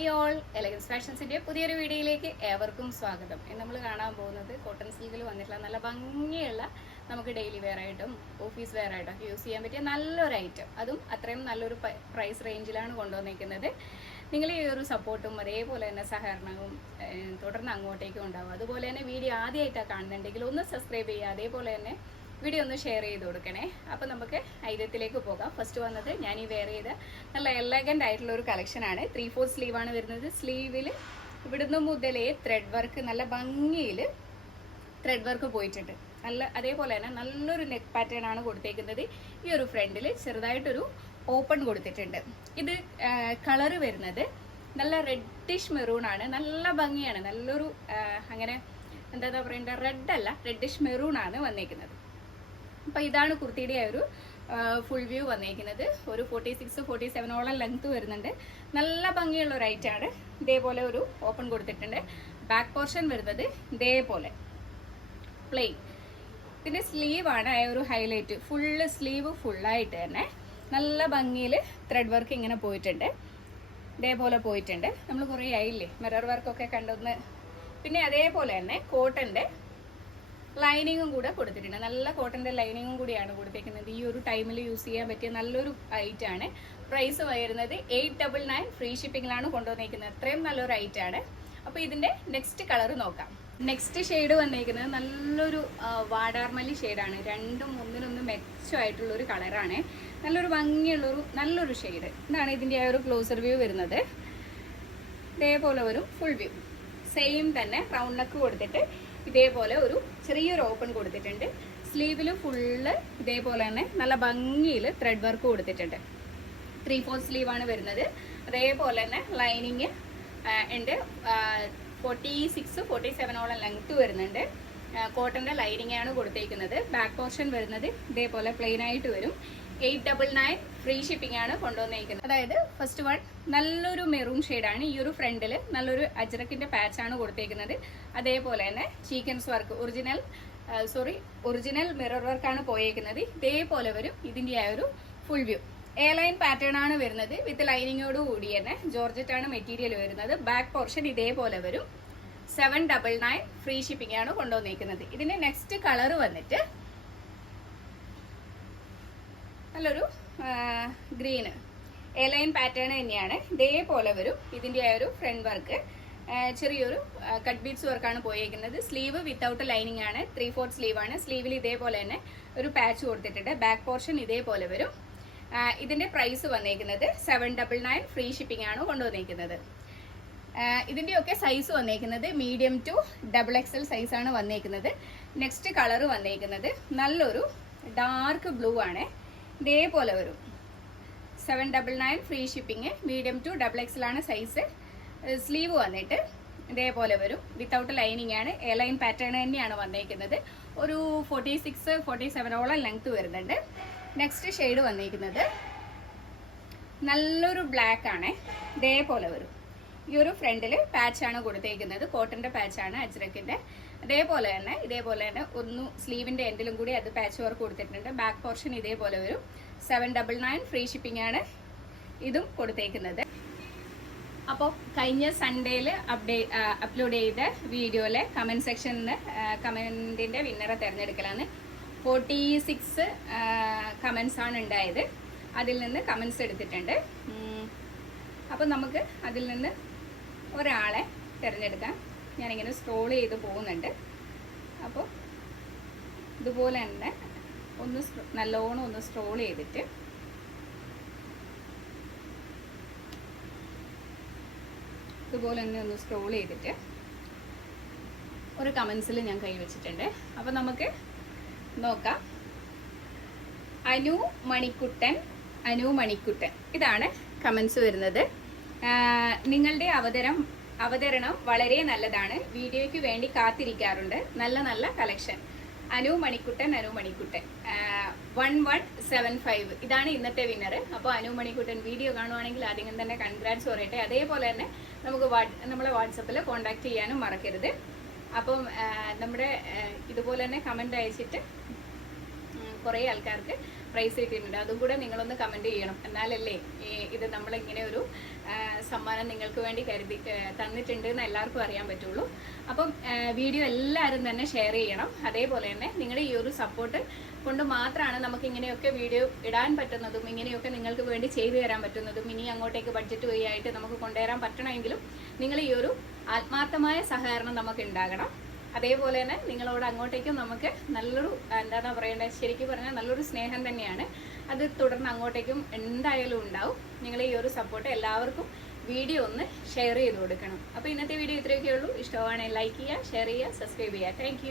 Hi all elegance ഫാഷൻസിന്റെ പുതിയൊരു വീഡിയോയിലേക്ക് ഏവർക്കും സ്വാഗതം. ഇന്ന് നമ്മൾ കാണാൻ പോകുന്നത് കോട്ടൺ സിൽക്കിൽ വന്നിട്ടുള്ള നല്ല ഭംഗിയുള്ള നമുക്ക് ഡെയിലി വെയർ ആയിട്ടും ഓഫീസ് വെയർ ആയിട്ടും ഒക്കെ യൂസ് ചെയ്യാൻ പറ്റിയ നല്ലൊരു ഐറ്റം അതും അത്രയും നല്ലൊരു പ്രൈസ് റേഞ്ചിലാണ് കൊണ്ടുവന്നിരിക്കുന്നത് നിങ്ങൾ ഈ ഒരു സപ്പോർട്ടും അതേപോലെ തന്നെ സഹകരണവും തുടർന്ന് അങ്ങോട്ടേക്കും ഉണ്ടാവും. അതുപോലെ തന്നെ വീഡിയോ ആദ്യമായിട്ടാണ് കാണുന്നുണ്ടെങ്കിൽ ഒന്ന് സബ്സ്ക്രൈബ് ചെയ്യുക. അതേപോലെ തന്നെ വീഡിയോ ഒന്ന് ഷെയർ ചെയ്ത് കൊടുക്കണേ. അപ്പോൾ നമുക്ക് ഐറ്റത്തിലേക്ക് പോകാം. ഫസ്റ്റ് വന്നത് ഞാൻ ഈ വെയർ ചെയ്ത നല്ല എലഗന്റ് ആയിട്ടുള്ള ഒരു കളക്ഷനാണ് ത്രീ ഫോർ സ്ലീവാണ് വരുന്നത്. സ്ലീവിൽ ഇവിടുന്ന് മുതലേ ത്രെഡ് വർക്ക് നല്ല ഭംഗിയിൽ ത്രെഡ് വർക്ക് പോയിട്ടുണ്ട്. നല്ല അതേപോലെ തന്നെ നല്ലൊരു നെക്ക് പാറ്റേൺ ആണ് കൊടുത്തേക്കുന്നത്. ഈ ഒരു ഫ്രണ്ടിൽ ചെറുതായിട്ടൊരു ഓപ്പൺ കൊടുത്തിട്ടുണ്ട്. ഇത് കളറ് വരുന്നത് നല്ല റെഡിഷ് മെറൂൺ ആണ്. നല്ല ഭംഗിയാണ്. നല്ലൊരു അങ്ങനെ എന്താ പറയണ്ട? റെഡ് അല്ല റെഡിഷ് മെറൂൺ ആണ് വന്നേക്കുന്നത്. അപ്പോൾ ഇതാണ് കുർത്തിയുടെ ഒരു ഫുൾ വ്യൂ വന്നിരിക്കുന്നത് ഒരു ഫോർട്ടി സിക്സ് ഫോർട്ടി സെവനോളം ലെങ്ത് വരുന്നുണ്ട്. നല്ല ഭംഗിയുള്ള ഒരു ഐറ്റാണ് ഇതേപോലെ ഒരു ഓപ്പൺ കൊടുത്തിട്ടുണ്ട്. ബാക്ക് പോർഷൻ വരുന്നത് ഇതേപോലെ. പ്ലെയിൻ ഇതിന്റെ സ്ലീവാണ് ആ ഒരു ഹൈലൈറ്റ് ഫുള്ള് സ്ലീവ് ഫുള്ളായിട്ട് തന്നെ നല്ല ഭംഗിയിൽ ത്രെഡ് വർക്ക് ഇങ്ങനെ പോയിട്ടുണ്ട്. ഇതേപോലെ പോയിട്ടുണ്ട്. നമ്മൾ കുറേ ആയില്ലേ? മിറർ വർക്കൊക്കെ കണ്ടൊന്ന്. പിന്നെ അതേപോലെ തന്നെ കോട്ടന്റെ ലൈനിങ്ങും കൂടെ കൊടുത്തിട്ടുണ്ട്. നല്ല കോട്ടന്റെ ലൈനിങ്ങും കൂടിയാണ് കൊടുത്തേക്കുന്നത്. ഈ ഒരു ടൈമിൽ യൂസ് ചെയ്യാൻ പറ്റിയ നല്ലൊരു ഐറ്റാണ് പ്രൈസ് വരുന്നത് എയ്റ്റ് ഡബിൾ നയൻ ഫ്രീ ഷിപ്പിങ്ങിലാണ് കൊണ്ടുവന്നിരിക്കുന്നത് അത്രയും നല്ലൊരു ഐറ്റാണ് അപ്പോൾ ഇതിന്റെ നെക്സ്റ്റ് കളർ നോക്കാം. നെക്സ്റ്റ് ഷെയ്ഡ് വന്നിരിക്കുന്നത് നല്ലൊരു വാടാർമല്ലി ഷെയ്ഡാണ് രണ്ടും ഒന്നിനൊന്ന് മെച്ചമായിട്ടുള്ളൊരു കളറാണ് നല്ലൊരു ഭംഗിയുള്ളൊരു നല്ലൊരു ഷെയ്ഡ് ഇതാണ് ഇതിന്റെ ആ ഒരു ക്ലോസർ വ്യൂ വരുന്നത്. ഇതേപോലെ വരും ഫുൾ വ്യൂ സെയിം തന്നെ റൗണ്ട് നെക്ക് കൊടുത്തിട്ട് ഇതേപോലെ ഒരു ചെറിയൊരു ഓപ്പൺ കൊടുത്തിട്ടുണ്ട്. സ്ലീവിൽ ഫുള്ള് ഇതേപോലെ തന്നെ നല്ല ഭംഗിയിൽ ത്രെഡ് വർക്ക് കൊടുത്തിട്ടുണ്ട്. ത്രീ ഫോർ ആണ് വരുന്നത്. അതേപോലെ തന്നെ ലൈനിങ് ഉണ്ട്. ഫോർട്ടി സിക്സ് ഫോർട്ടി സെവനോളം ലെങ്ത് വരുന്നുണ്ട് കോട്ടന്റെ ലൈനിങ് ആണ് കൊടുത്തേക്കുന്നത്. ബാക്ക് പോർഷൻ വരുന്നത് ഇതേപോലെ പ്ലെയിൻ ആയിട്ട് വരും. Eight double nine free shipping ആണ് കൊണ്ടുവന്നിരിക്കുന്നത് അതായത് ഫസ്റ്റ് വൺ നല്ലൊരു മെറൂൺ ഷെയ്ഡാണ് ഈ ഒരു ഫ്രണ്ടിൽ നല്ലൊരു അജ്രക്കിന്റെ പാച്ച് ആണ് കൊടുത്തേക്കുന്നത്. അതേപോലെ തന്നെ ചീക്കൻസ് work original sorry original mirror വർക്കാണ് പോയേക്കുന്നത്. ഇതേപോലെ വരും ഇതിന്റെ ആ ഒരു full view A line pattern ആണ് വരുന്നത്. വിത്ത് ലൈനിങ്ങോട് കൂടി തന്നെ ജോർജറ്റ് ആണ് മെറ്റീരിയൽ വരുന്നത്. ബാക്ക് പോർഷൻ ഇതേപോലെ വരും. Seven double nine free shipping ആണ് കൊണ്ടുവന്നിരിക്കുന്നത് ഇതിന്റെ നെക്സ്റ്റ് കളർ വന്നിട്ട് നല്ലൊരു ഗ്രീന് എലൈൻ ലൈൻ പാറ്റേൺ തന്നെയാണ്. ഇതേപോലെ വരും. ഇതിന്റെ ആ ഒരു ഫ്രണ്ട് വർക്ക് ചെറിയൊരു കട്ട് ബീറ്റ്സ് വർക്കാണ് പോയേക്കുന്നത്. സ്ലീവ് വിത്തൗട്ട് ലൈനിങ് ആണ്. ത്രീ ഫോർത്ത് സ്ലീവ് ആണ് സ്ലീവിൽ ഇതേപോലെ തന്നെ ഒരു പാച്ച് കൊടുത്തിട്ടുണ്ട്. ബാക്ക് പോർഷൻ ഇതേപോലെ വരും. ഇതിന്റെ പ്രൈസ് വന്നേക്കുന്നത് seven double nine free shipping ആണ് കൊണ്ടുവന്നേക്കുന്നത്. ഇതിന്റെയൊക്കെ സൈസ് വന്നേക്കുന്നത് മീഡിയം ടു ഡബിൾ എക്സൽ സൈസാണ് വന്നേക്കുന്നത്. നെക്സ്റ്റ് കളർ വന്നേക്കുന്നത് നല്ലൊരു ഡാർക്ക് ബ്ലൂ ആണ്. ഇതേപോലെ വരും. Seven double nine free shipping medium to double XL ആണ് സൈസ് സ്ലീവ് വന്നിട്ട് ഇതേപോലെ വരും. വിത്തൗട്ട് ലൈനിങ് ആണ്. എ ലൈൻ പാറ്റേൺ തന്നെയാണ് വന്നേക്കുന്നത്. ഒരു ഫോർട്ടി സിക്സ് ഫോർട്ടി സെവനോളം ലെങ്ത് വരുന്നുണ്ട്. നെക്സ്റ്റ് ഷെയ്ഡ് വന്നേക്കുന്നത്. നല്ലൊരു ബ്ലാക്ക് ആണ്. ഇതേപോലെ വരും. ഈ ഒരു ഫ്രണ്ടിൽ പാച്ചാണ് കൊടുത്തേക്കുന്നത്. കോട്ടന്റെ പാച്ചാണ് അജ്രക്കിന്റെ. അതേപോലെ തന്നെ ഇതേപോലെ തന്നെ ഒന്ന് സ്ലീവിന്റെ എൻഡിലും കൂടി അത് പാച്ച് വർക്ക് കൊടുത്തിട്ടുണ്ട്. ബാക്ക് പോർഷൻ ഇതേപോലെ വരും seven double nine free shipping ആണ് ഇതും കൊടുത്തേക്കുന്നത്. അപ്പോൾ കഴിഞ്ഞ സൺഡേയിൽ അപ്ഡേ അപ്ലോഡ് ചെയ്ത വീഡിയോയിലെ കമന്റ് സെക്ഷനിൽ കമന്റിന്റെ വിന്നറെ തിരഞ്ഞെടുക്കലാണ്. ഫോർട്ടി സിക്സ് കമൻസ് ആണ് ഉണ്ടായത്. അതിൽ നിന്ന് കമൻസ് എടുത്തിട്ടുണ്ട്. അപ്പോൾ നമുക്ക് അതിൽ നിന്ന് ഒരാളെ തിരഞ്ഞെടുക്കാം. ഞാനിങ്ങനെ സ്ക്രോൾ ചെയ്ത് പോകുന്നുണ്ട്. അപ്പോൾ ഇതുപോലെ തന്നെ ഒന്ന് നല്ലോണം ഒന്ന് സ്ക്രോൾ ചെയ്തിട്ട് ഇതുപോലെ തന്നെ ഒന്ന് സ്ക്രോൾ ചെയ്തിട്ട് ഒരു കമൻസിൽ ഞാൻ കൈവച്ചിട്ടുണ്ട് അപ്പോൾ നമുക്ക് നോക്കാം. അനു മണിക്കുട്ടൻ അനു മണിക്കുട്ടൻ. ഇതാണ് കമൻസ് വരുന്നത്. നിങ്ങളുടെ അവതരം അവതരണം വളരെ നല്ലതാണ്. വീഡിയോയ്ക്ക് വേണ്ടി കാത്തിരിക്കാറുണ്ട്. നല്ല നല്ല collection Anu Manikuttan Anu Manikuttan. One one seven five ഇതാണ് ഇന്നത്തെ വിന്നർ അപ്പോൾ അനു മണിക്കുട്ടൻ വീഡിയോ കാണുവാണെങ്കിൽ ആദ്യം തന്നെ കൺഗ്രാറ്റ്സ് പറയട്ടെ. അതേപോലെ തന്നെ നമുക്ക് നമ്മളെ വാട്സപ്പിൽ കോൺടാക്ട് ചെയ്യാനും മറക്കരുത്. അപ്പം നമ്മുടെ ഇതുപോലെ തന്നെ കമന്റ് അയച്ചിട്ട് കുറേ ആൾക്കാർക്ക് പ്രൈസ് കിട്ടിയിട്ടുണ്ട്. അതും കൂടെ നിങ്ങളൊന്ന് കമന്റ് ചെയ്യണം. എന്നാലല്ലേ ഇത് നമ്മളിങ്ങനെ ഒരു സമ്മാനം നിങ്ങൾക്ക് വേണ്ടി കരുതി തന്നിട്ടുണ്ട് എന്ന് എല്ലാവർക്കും അറിയാൻ പറ്റുള്ളൂ. അപ്പം വീഡിയോ എല്ലാവരും തന്നെ ഷെയർ ചെയ്യണം. അതേപോലെ തന്നെ നിങ്ങളുടെ ഈ ഒരു സപ്പോർട്ട് കൊണ്ട് മാത്രമാണ് നമുക്ക് ഇങ്ങനെയൊക്കെ വീഡിയോ ഇടാൻ പറ്റുന്നതും ഇങ്ങനെയൊക്കെ നിങ്ങൾക്ക് വേണ്ടി ചെയ്തു തരാൻ പറ്റുന്നതും ഇനി അങ്ങോട്ടേക്ക് ബഡ്ജറ്റ് വഴിയായിട്ട് നമുക്ക് കൊണ്ടുവരാൻ പറ്റണമെങ്കിലും നിങ്ങൾ ഈ ഒരു ആത്മാർത്ഥമായ സഹകരണം നമുക്ക് ഉണ്ടാകണം. അതേപോലെ തന്നെ നിങ്ങളോട് അങ്ങോട്ടേക്കും നമുക്ക് നല്ലൊരു എന്താണ് പറയേണ്ടത് ശരിക്കും പറഞ്ഞാൽ നല്ലൊരു സ്നേഹം തന്നെയാണ്. അത് തുടർന്ന് അങ്ങോട്ടേക്കും എന്തായാലും ഉണ്ടാവും. നിങ്ങൾ ഈ ഒരു സപ്പോർട്ട് എല്ലാവർക്കും വീഡിയോ ഒന്ന് ഷെയർ ചെയ്ത് കൊടുക്കണം. അപ്പോൾ ഇന്നത്തെ വീഡിയോ ഇത്രയൊക്കെ ഉള്ളൂ. ഇഷ്ടമാണെങ്കിൽ ലൈക്ക് ചെയ്യുക ഷെയർ ചെയ്യുക സബ്സ്ക്രൈബ് ചെയ്യുക. താങ്ക്